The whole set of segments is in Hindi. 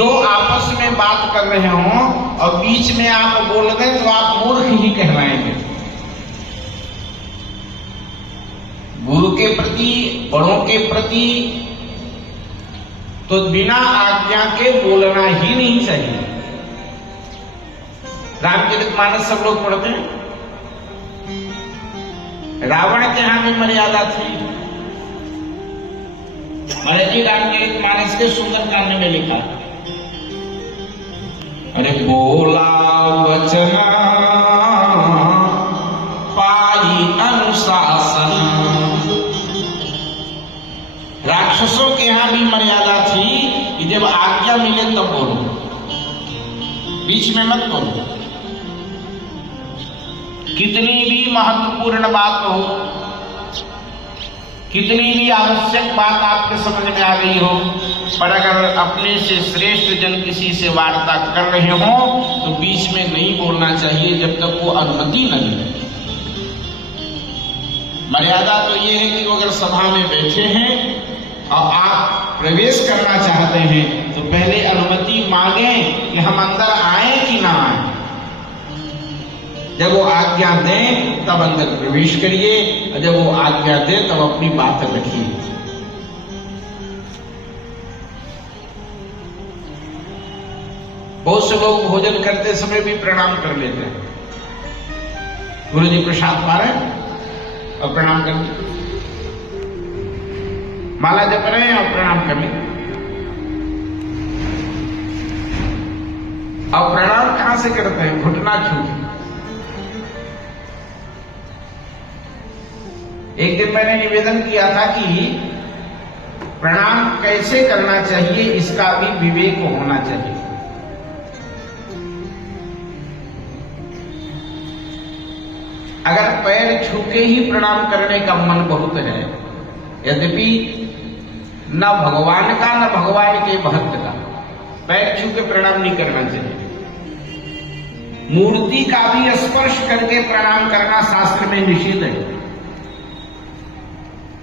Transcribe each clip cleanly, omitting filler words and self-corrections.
दो आपस में बात कर रहे हों और बीच में आप बोल दें तो आप मूर्ख ही कहलाएंगे। गुरु के प्रति, बड़ों के प्रति तो बिना आज्ञा के बोलना ही नहीं चाहिए। रामचरितमानस सब लोग पढ़ते हैं। रावण के यहां भी मर्यादा थी। अरे जी रामचरितमानस के सुंदरकांड में लिखा, अरे बोला वचना पाई अनुशासन। राक्षसों के यहां भी मर्यादा थी कि जब आज्ञा मिले तब बोलो, बीच में मत बोलो। कितनी भी महत्वपूर्ण बात हो, कितनी भी आवश्यक बात आपके समझ में आ गई हो, पर अगर अपने से श्रेष्ठ जन किसी से वार्ता कर रहे हो तो बीच में नहीं बोलना चाहिए जब तक वो अनुमति न मिले। मर्यादा तो ये है कि वो अगर सभा में बैठे हैं और आप प्रवेश करना चाहते हैं तो पहले अनुमति मांगें कि हम अंदर आए कि ना आए। जब वो आज्ञा दें तब अंदर प्रवेश करिए और जब वो आज्ञा दें तब अपनी बात रखिए। बहुत से लोग भोजन करते समय भी प्रणाम कर लेते हैं। गुरु जी प्रसाद पा रहे हैं और प्रणाम कर लेते, माला जप रहे हैं और प्रणाम कर लेते। और प्रणाम कहां से करते हैं? घुटना छू के। एक दिन मैंने निवेदन किया था कि प्रणाम कैसे करना चाहिए इसका भी विवेक होना चाहिए। अगर पैर छू के ही प्रणाम करने का मन बहुत है, यद्यपि न भगवान का न भगवान के भक्त का, पैर छू के प्रणाम नहीं करना चाहिए। मूर्ति का भी स्पर्श करके प्रणाम करना शास्त्र में निषिद्ध है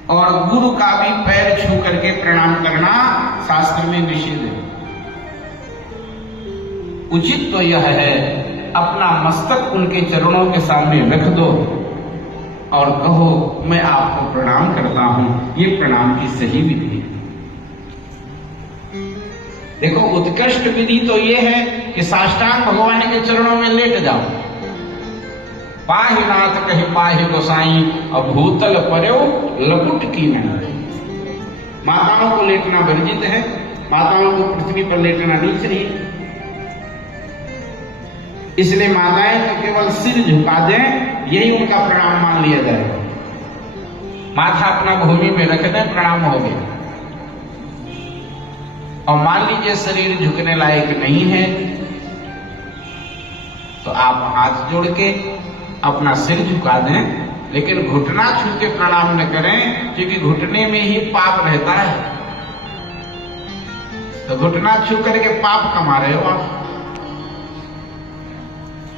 और गुरु का भी पैर छू करके प्रणाम करना शास्त्र में निषिद्ध है। उचित तो यह है अपना मस्तक उनके चरणों के सामने रख दो और कहो मैं आपको प्रणाम करता हूं। ये प्रणाम की सही विधि है। देखो उत्कृष्ट विधि तो ये है कि साष्टांग भगवान के चरणों में लेट जाओ। पाहि नाथ कहि पाहि गोसाई और भूतल पर्यो लपुट की नहीं। माताओं को लेटना वर्जित है, माताओं को पृथ्वी पर लेटना नहीं चाहिए। इसलिए माताएं तो केवल सिर झुका दें, यही उनका प्रणाम मान लिया जाएगा। माथा अपना भूमि में रख दें, प्रणाम हो गया। और मान लीजिए शरीर झुकने लायक नहीं है तो आप हाथ जोड़ के अपना सिर झुका दें, लेकिन घुटना छू के प्रणाम न करें, क्योंकि घुटने में ही पाप रहता है। तो घुटना छू करके पाप कमा रहे हो आप।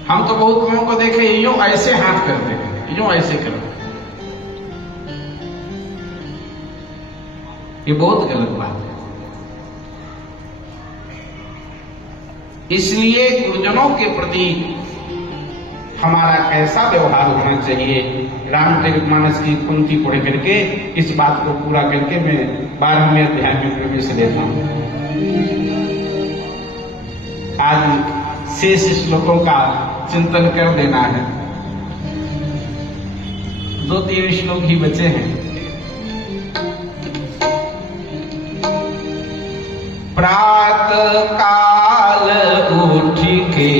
हम तो बहुत लोगों को देखे यूं ऐसे हाथ करते हैं, यूं ऐसे करते। ये बहुत गलत बात है। इसलिए गुरुजनों के प्रति हमारा कैसा व्यवहार होना चाहिए, रामचरितमानस की पंक्ति पढ़ करके इस बात को पूरा करके मैं 12वें अध्याय में प्रवेश लेता हूं। आज शेष श्लोकों का चिंतन कर देना है। 2-3 श्लोक ही बचे हैं। प्रातः काल उठ के